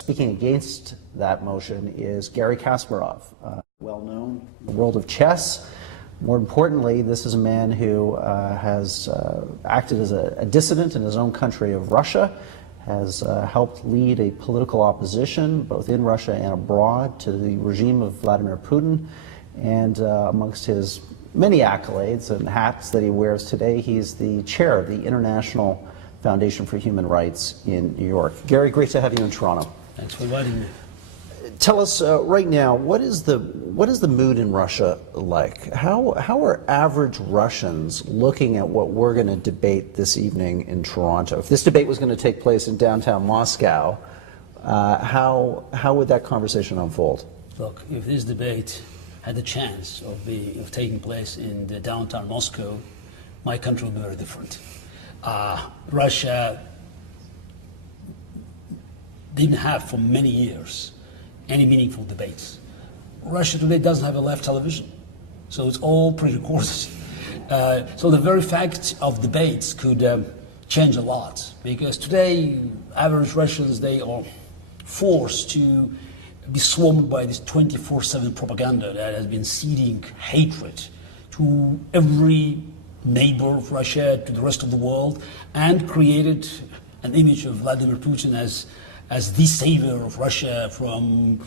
Speaking against that motion is Garry Kasparov, well known in the world of chess. More importantly, this is a man who has acted as a dissident in his own country of Russia, has helped lead a political opposition both in Russia and abroad to the regime of Vladimir Putin, and amongst his many accolades and hats that he wears today, he's the chair of the International Foundation for Human Rights in New York. Garry, great to have you in Toronto. Thanks for inviting me. Tell us right now, what is the mood in Russia like? How are average Russians looking at what we're going to debate this evening in Toronto? If this debate was going to take place in downtown Moscow, how would that conversation unfold? Look, if this debate had the chance of taking place in the downtown Moscow, my country would be very different. Russia didn't have for many years any meaningful debates. Russia today doesn't have a live television, so it's all pre-recorded. So the very fact of debates could change a lot, because today average Russians, they are forced to be swarmed by this 24/7 propaganda that has been seeding hatred to every neighbor of Russia, to the rest of the world, and created an image of Vladimir Putin as the savior of Russia from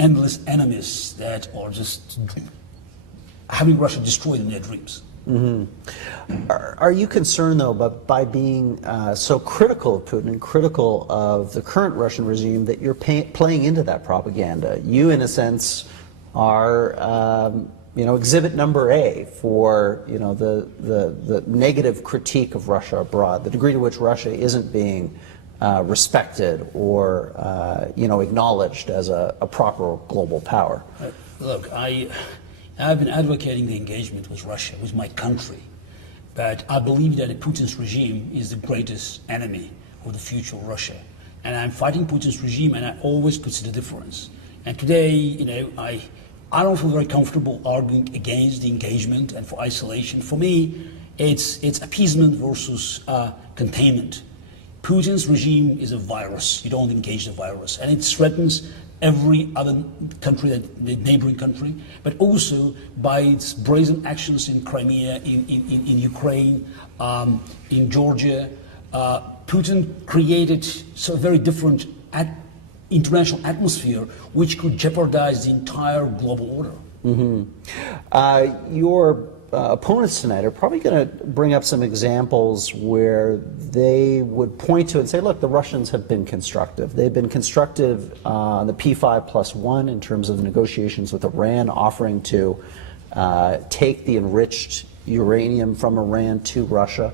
endless enemies that are just having Russia destroyed in their dreams. Mm-hmm. Are you concerned, though, by being so critical of Putin and critical of the current Russian regime that you're playing into that propaganda? You, in a sense, are exhibit number A for the negative critique of Russia abroad, the degree to which Russia isn't being respected or acknowledged as a proper global power. Look, I've been advocating the engagement with Russia, with my country, but I believe that Putin's regime is the greatest enemy of the future of Russia. And I'm fighting Putin's regime, and I always consider the difference. And today, I don't feel very comfortable arguing against the engagement and for isolation. For me, it's appeasement versus containment. Putin's regime is a virus. You don't engage the virus, and it threatens every other country, the neighboring country, but also by its brazen actions in Crimea, in Ukraine, in Georgia. Putin created a very different international atmosphere which could jeopardize the entire global order. Mm-hmm. Your opponents tonight are probably going to bring up some examples where they would point to it and say, look, the Russians have been constructive. They've been constructive on the P5+1 in terms of the negotiations with Iran, offering to take the enriched uranium from Iran to Russia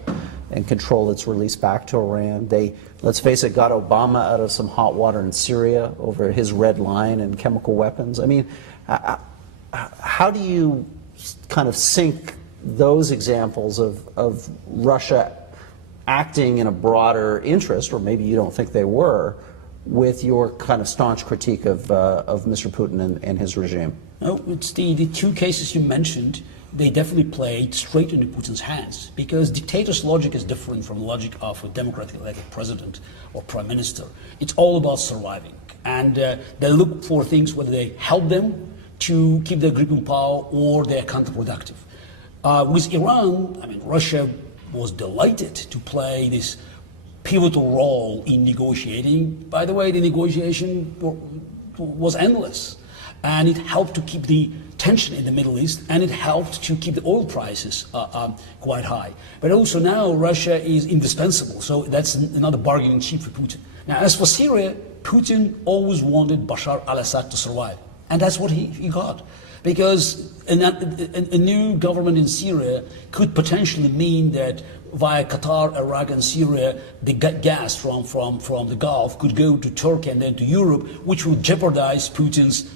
and control its release back to Iran. They, let's face it, got Obama out of some hot water in Syria over his red line and chemical weapons. I mean, how do you kind of sync those examples of Russia acting in a broader interest, or maybe you don't think they were, with your kind of staunch critique of Mr. Putin and his regime? No, it's the two cases you mentioned. They definitely played straight into Putin's hands, because dictator's logic is different from the logic of a democratically elected president or prime minister. It's all about surviving, and they look for things whether they help them to keep their grip on power or they are counterproductive. With Iran, I mean, Russia was delighted to play this pivotal role in negotiating. By the way, the negotiation was endless, and it helped to keep the tension in the Middle East, and it helped to keep the oil prices quite high. But also now Russia is indispensable, so that's another bargaining chip for Putin. Now, as for Syria, Putin always wanted Bashar al-Assad to survive. And that's what he got, because a new government in Syria could potentially mean that via Qatar, Iraq, and Syria, the gas from the Gulf could go to Turkey and then to Europe, which would jeopardize Putin's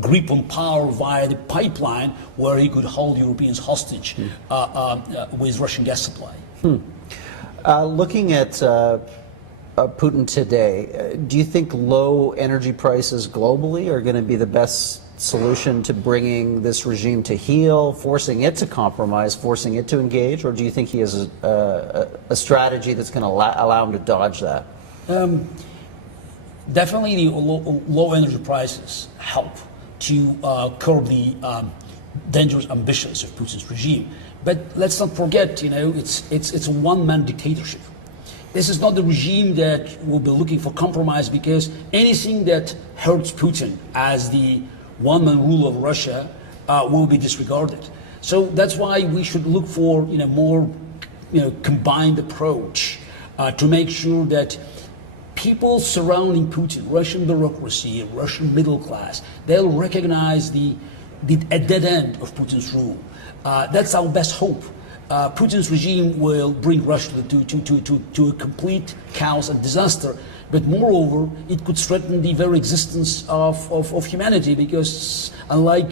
grip on power via the pipeline, where he could hold Europeans hostage with Russian gas supply. Looking at Putin today, do you think low energy prices globally are going to be the best solution to bringing this regime to heel, forcing it to compromise, forcing it to engage, or do you think he has a strategy that's going to allow him to dodge that? Definitely, the low energy prices help to curb the dangerous ambitions of Putin's regime. But let's not forget, it's a one-man dictatorship. This is not the regime that will be looking for compromise, because anything that hurts Putin as the one-man rule of Russia will be disregarded. So that's why we should look for more combined approach to make sure that people surrounding Putin, Russian bureaucracy, Russian middle class, they'll recognize the dead end of Putin's rule. That's our best hope. Putin's regime will bring Russia to a complete chaos and disaster, but moreover, it could threaten the very existence of humanity, because unlike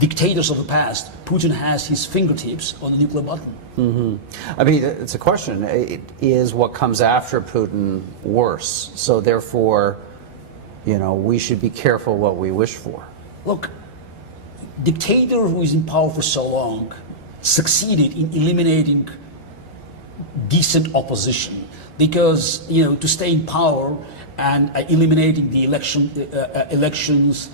dictators of the past, Putin has his fingertips on the nuclear button. Mm-hmm. I mean, it's a question. Is what comes after Putin worse? So therefore, we should be careful what we wish for. Look, dictator who is in power for so long succeeded in eliminating decent opposition, because to stay in power and eliminating the elections,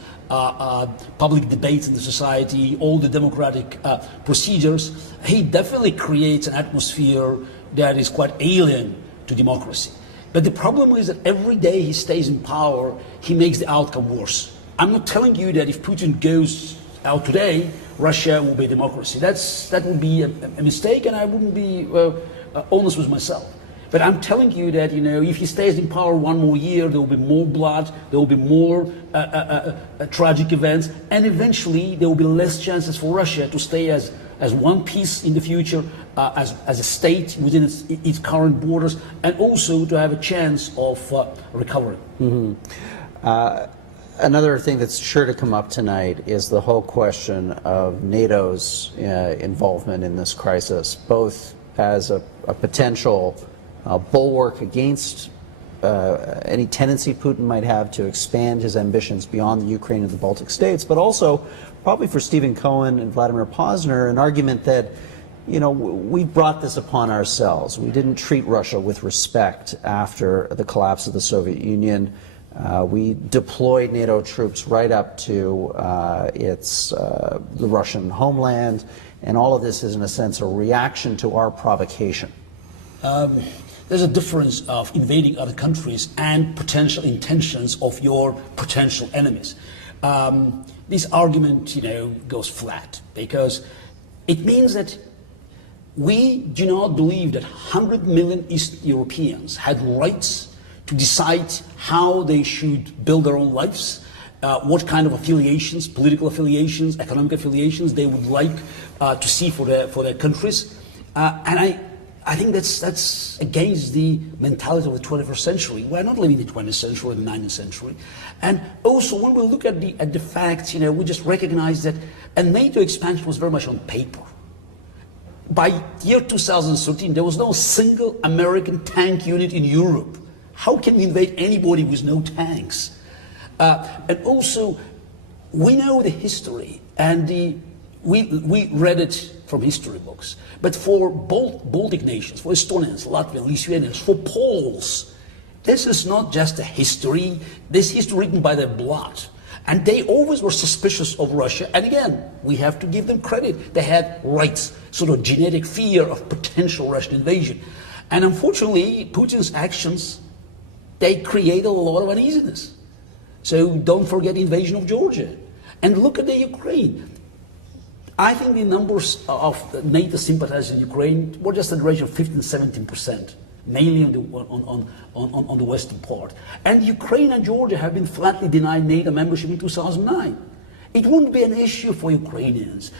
public debates in the society, all the democratic procedures, he definitely creates an atmosphere that is quite alien to democracy. But the problem is that every day he stays in power, he makes the outcome worse. I'm not telling you that if Putin goes out today, Russia will be a democracy. That would be a mistake, and I wouldn't be honest with myself. But I'm telling you that if he stays in power one more year, there will be more blood, there will be more tragic events, and eventually there will be less chances for Russia to stay as one piece in the future, as a state within its current borders, and also to have a chance of recovery. Mm-hmm. Another thing that's sure to come up tonight is the whole question of NATO's involvement in this crisis, both as a potential bulwark against any tendency Putin might have to expand his ambitions beyond the Ukraine and the Baltic states, but also probably for Stephen Cohen and Vladimir Posner, an argument that we brought this upon ourselves. We didn't treat Russia with respect after the collapse of the Soviet Union. We deployed NATO troops right up to the Russian homeland, and all of this is, in a sense, a reaction to our provocation. There's a difference of invading other countries and potential intentions of your potential enemies. This argument, goes flat, because it means that we do not believe that 100 million East Europeans had rights to decide how they should build their own lives, what kind of affiliations, political affiliations, economic affiliations they would like to see for their countries. And I think that's against the mentality of the 21st century. We're not living in the 20th century or the 19th century. And also, when we look at the facts, we just recognize that a NATO expansion was very much on paper. By year 2013, there was no single American tank unit in Europe. How can we invade anybody with no tanks? And also, we know the history, and we read it from history books. But for Baltic nations, for Estonians, Latvians, Lithuanians, for Poles, this is not just a history. This history written by their blood. And they always were suspicious of Russia. And again, we have to give them credit. They had rights, sort of genetic fear of potential Russian invasion. And unfortunately, Putin's actions, they create a lot of uneasiness. So don't forget the invasion of Georgia. And look at the Ukraine. I think the numbers of NATO sympathizers in Ukraine were just at the range of 15-17%, mainly on the western part. And Ukraine and Georgia have been flatly denied NATO membership in 2009. It wouldn't be an issue for Ukrainians.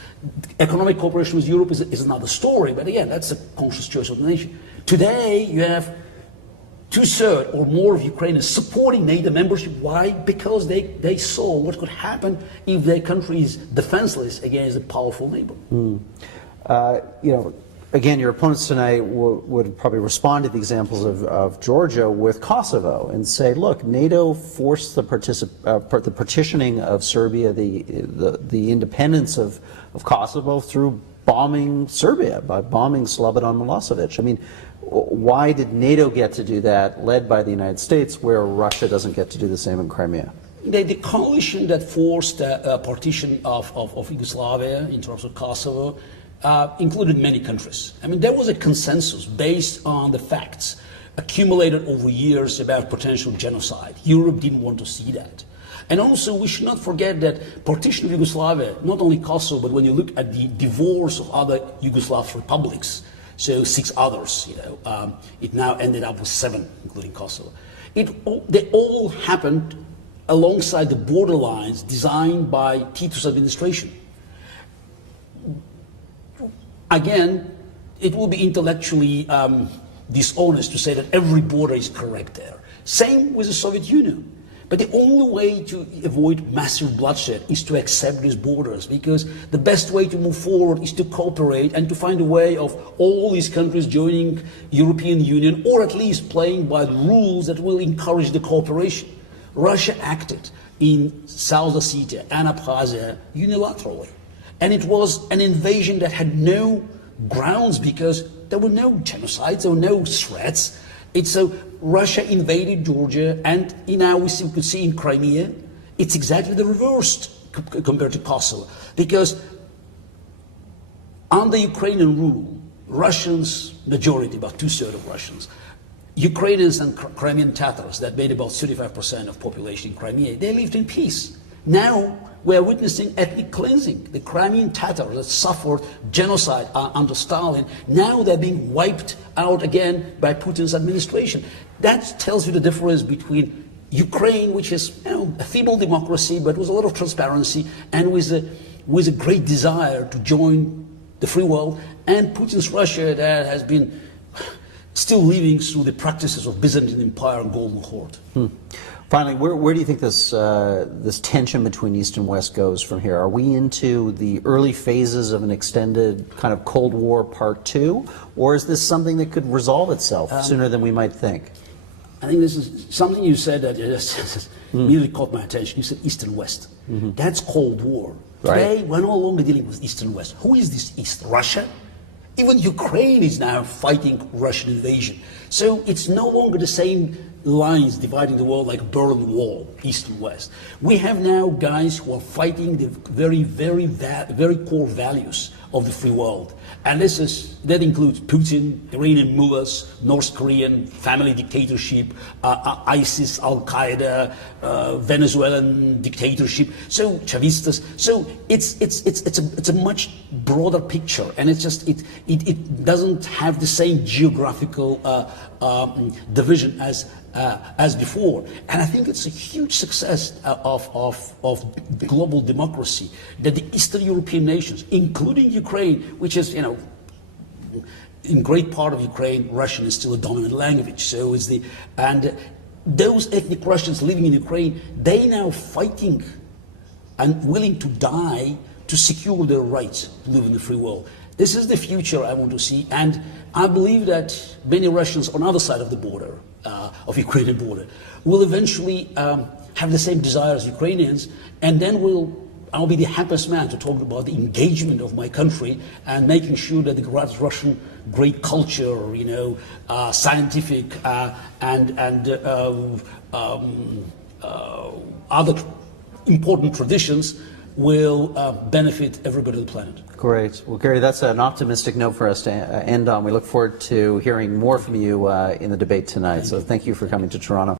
Economic cooperation with Europe is another story, but again, that's a conscious choice of the nation. Today, you have 2/3 or more of Ukrainians supporting NATO membership. Why? Because they saw what could happen if their country is defenseless against a powerful neighbor. Again, your opponents tonight would probably respond to the examples of Georgia with Kosovo and say, look, NATO forced the partitioning of Serbia, the independence of Kosovo through bombing Serbia, by bombing Slobodan Milosevic. I mean, why did NATO get to do that, led by the United States, where Russia doesn't get to do the same in Crimea? The coalition that forced a partition of Yugoslavia in terms of Kosovo included many countries. I mean, there was a consensus based on the facts accumulated over years about potential genocide. Europe didn't want to see that. And also, we should not forget that partition of Yugoslavia, not only Kosovo, but when you look at the divorce of other Yugoslav republics, so 6 others, it now ended up with 7, including Kosovo. They all happened alongside the borderlines designed by Tito's administration. Again, it will be intellectually dishonest to say that every border is correct there. Same with the Soviet Union. But the only way to avoid massive bloodshed is to accept these borders, because the best way to move forward is to cooperate and to find a way of all these countries joining European Union, or at least playing by the rules that will encourage the cooperation. Russia acted in South Ossetia and Abkhazia unilaterally. And it was an invasion that had no grounds, because there were no genocides, there were no threats. So Russia invaded Georgia, and now we could see in Crimea, it's exactly the reverse compared to Kosovo. Because under Ukrainian rule, Russians, majority, about 2/3 of Russians, Ukrainians and Crimean Tatars, that made about 35% of population in Crimea, they lived in peace. Now we are witnessing ethnic cleansing. The Crimean Tatars that suffered genocide under Stalin, now they're being wiped out again by Putin's administration. That tells you the difference between Ukraine, which is a feeble democracy, but with a lot of transparency and with a great desire to join the free world, and Putin's Russia that has been still living through the practices of Byzantine Empire and Golden Horde. Finally, where do you think this tension between East and West goes from here? Are we into the early phases of an extended kind of Cold War Part 2, or is this something that could resolve itself sooner than we might think? I think this is something you said that just immediately caught my attention. You said East and West. That's Cold War. Today, we're no longer dealing with East and West. Who is this East? Russia? Even Ukraine is now fighting Russian invasion. So it's no longer the same lines dividing the world like Berlin Wall, East and West. We have now guys who are fighting the very core values of the free world. And that includes Putin, Iranian mullahs, North Korean family dictatorship, ISIS, Al-Qaeda, Venezuelan dictatorship, so Chavistas. So it's a much broader picture, and it doesn't have the same geographical division as before. And I think it's a huge success of global democracy that the Eastern European nations, including Ukraine, which is, in great part of Ukraine, Russian is still a dominant language. So is and those ethnic Russians living in Ukraine, they now fighting and willing to die to secure their rights to live in the free world. This is the future I want to see, and I believe that many Russians on the other side of the border, of Ukrainian border, will eventually have the same desire as Ukrainians, and then I'll be the happiest man to talk about the engagement of my country and making sure that the Russian great culture, scientific and other important traditions will benefit everybody on the planet. Great. Well, Garry, that's an optimistic note for us to end on. We look forward to hearing more from you in the debate tonight. So thank you for coming to Toronto.